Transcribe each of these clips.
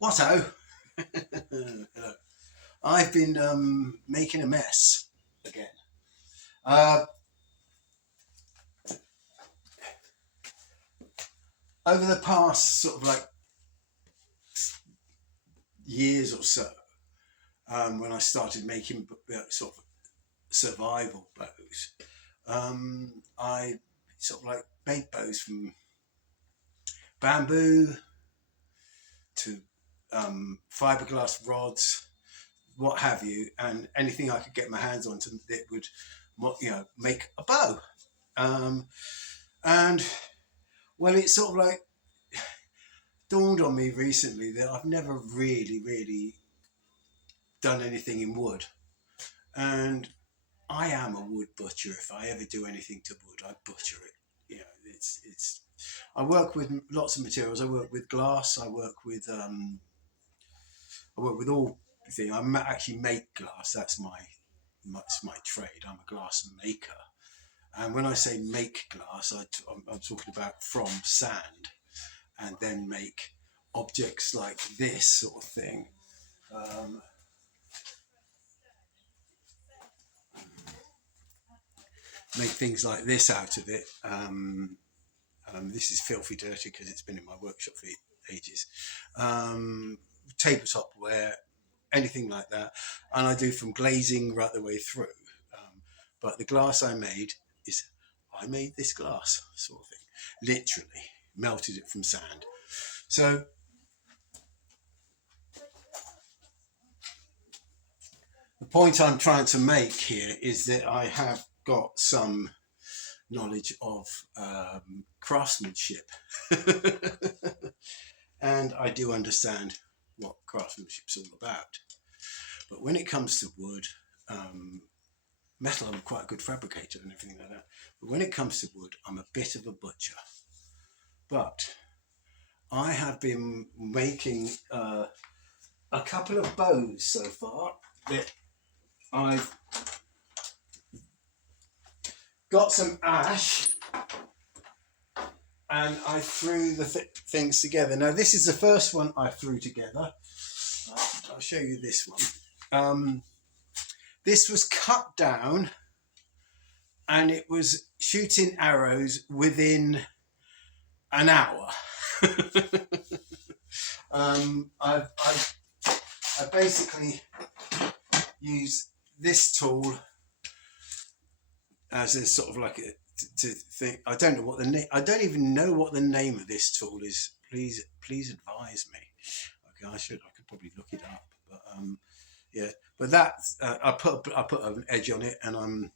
Watto. Hello. I've been making a mess again. Uh, Over the past sort of like years or so, when I started making sort of survival bows, I sort of like made bows from bamboo to fiberglass rods, what have you, and anything I could get my hands on to that would, make a bow. Um, and well, it sort of like dawned on me recently that I've never really done anything in wood, and I am a wood butcher. If I ever do anything to wood, I butcher it. It's. I work with lots of materials. I work with glass. I work with all things. Actually make glass. That's my trade. I'm a glass maker. And when I say make glass, I'm talking about from sand, and then make objects like this sort of thing. Um, Make things like this out of it. This is filthy dirty because it's been in my workshop for ages. Tabletopware, anything like that. And I do from glazing right the way through. But the glass I made this glass sort of thing. Literally melted it from sand. So the point I'm trying to make here is that I have got some knowledge of craftsmanship. And I do understand what craftsmanship's all about. But when it comes to wood, metal, I'm quite a good fabricator and everything like that. But when it comes to wood, I'm a bit of a butcher. But I have been making a couple of bows so far that I've got some ash and I threw the things together. Now, this is the first one I threw together. I'll show you this one. This was cut down and it was shooting arrows within an hour. I basically use this tool as a sort of like to think. I don't know what the name. I don't even know what the name of this tool is. Please advise me. Okay, I could probably look it up. But yeah. But that I put an edge on it, and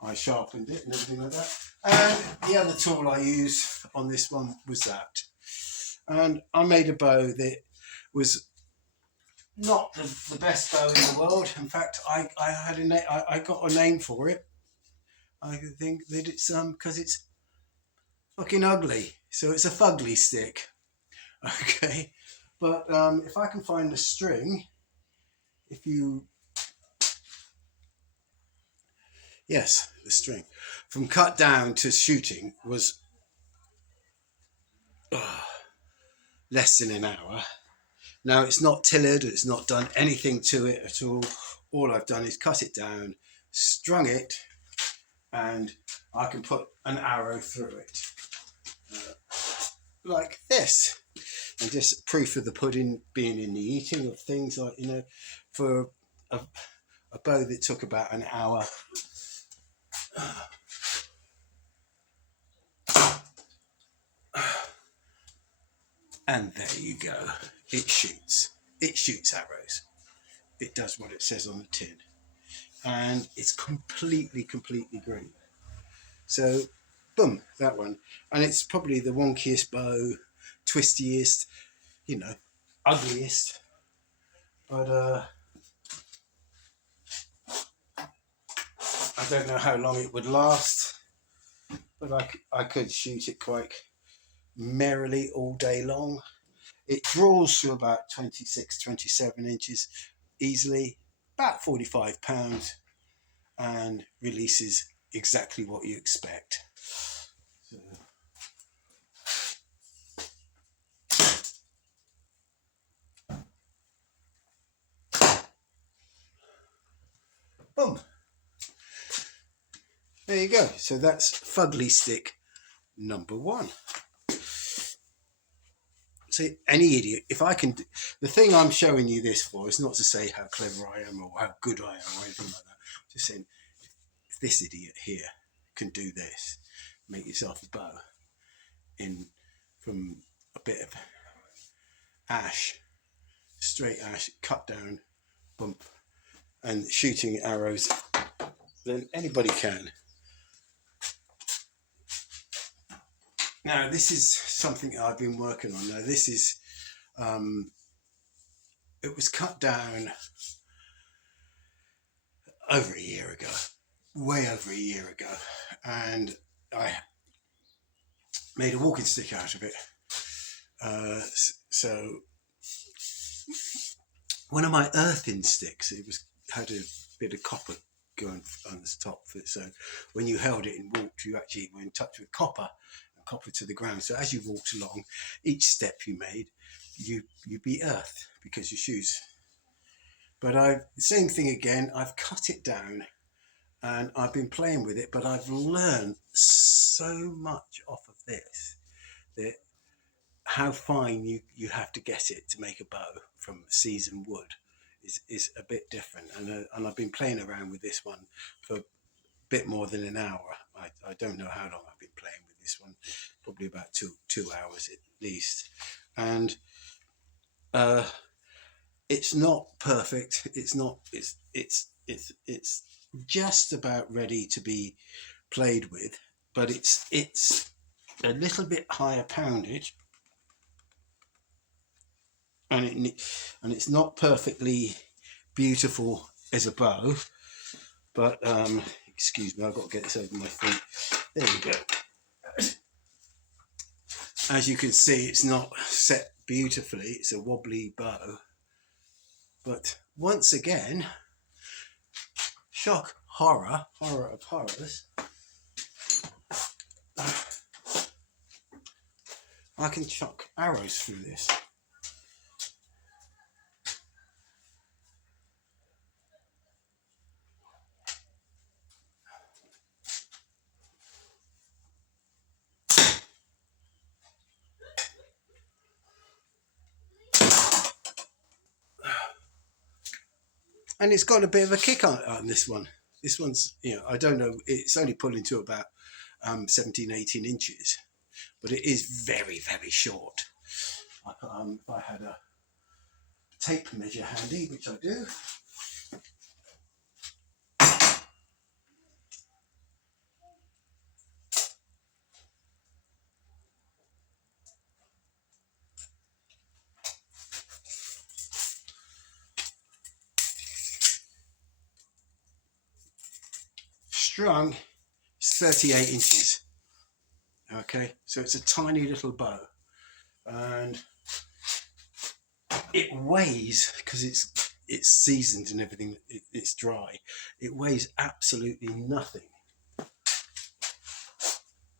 I sharpened it and everything like that. And the other tool I used on this one was that. And I made a bow that was not the best bow in the world. In fact, I got a name for it. I think that it's because it's fucking ugly. So it's a fugly stick. Okay. But if I can find the string, if you yes, the string from cut down to shooting was less than an hour. Now it's not tillered, it's not done anything to it at all. All I've done is cut it down, strung it, and I can put an arrow through it like this. And just proof of the pudding being in the eating of things, like, for a bow that took about an hour. And there you go. It shoots. It shoots arrows. It does what it says on the tin. And it's completely green. So, boom, that one. And it's probably the wonkiest bow, twistiest, ugliest. But I don't know how long it would last. But I could shoot it quite merrily all day long. It draws to about 26, 27 inches easily, about 45 pounds, and releases exactly what you expect. So, there you go. So that's Fugly stick number 1. See, any idiot, if I can, the thing I'm showing you this for is not to say how clever I am or how good I am or anything like that. Just saying, if this idiot here can do this, make yourself a bow in from a bit of ash, straight ash, cut down, bump, and shooting arrows, then anybody can. Now, this is something I've been working on. Now, this is, it was cut down over a year ago, way over a year ago, and I made a walking stick out of it. So one of my earthing sticks, it was had a bit of copper going on the top of it. So when you held it and walked, you actually were in touch with copper and copper to the ground. So as you walked along, each step you made, you beat earth because your shoes. But same thing again. I've cut it down and I've been playing with it, but I've learned so much off of this that how fine you have to get it to make a bow from seasoned wood is a bit different. And I've been playing around with this one for a bit more than an hour. I don't know how long I've been playing with this one, probably about two hours at least. And it's not perfect. It's not. It's just about ready to be played with, but it's a little bit higher poundage, and it's not perfectly beautiful as a bow. But excuse me, I've got to get this over my feet. There we go. As you can see, it's not set beautifully. It's a wobbly bow. But once again, shock, horror of horrors, I can chuck arrows through this. And it's got a bit of a kick on this one. This one's, I don't know, it's only pulling to about 17, 18 inches, but it is very, very short. If I had a tape measure handy, which I do. Strung is 38 inches. Okay, so it's a tiny little bow. And it weighs, because it's seasoned and everything, it's dry, it weighs absolutely nothing,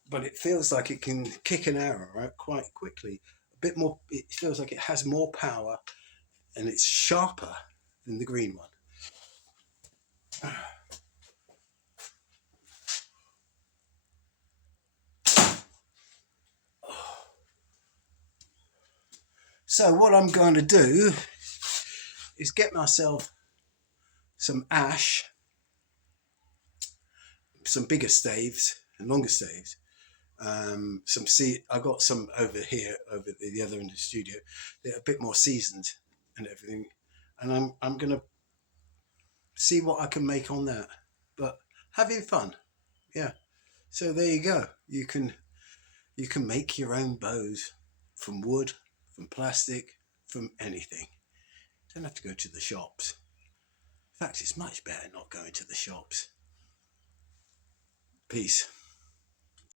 but it feels like it can kick an arrow out quite quickly. A bit more, it feels like it has more power and it's sharper than the green one. So what I'm going to do is get myself some ash, some bigger staves and longer staves. I got some over here, over the other end of the studio. They're a bit more seasoned and everything, and I'm gonna see what I can make on that. But having fun, yeah. So there you go. You can make your own bows from wood, from plastic, from anything. Don't have to go to the shops. In fact, it's much better not going to the shops. Peace.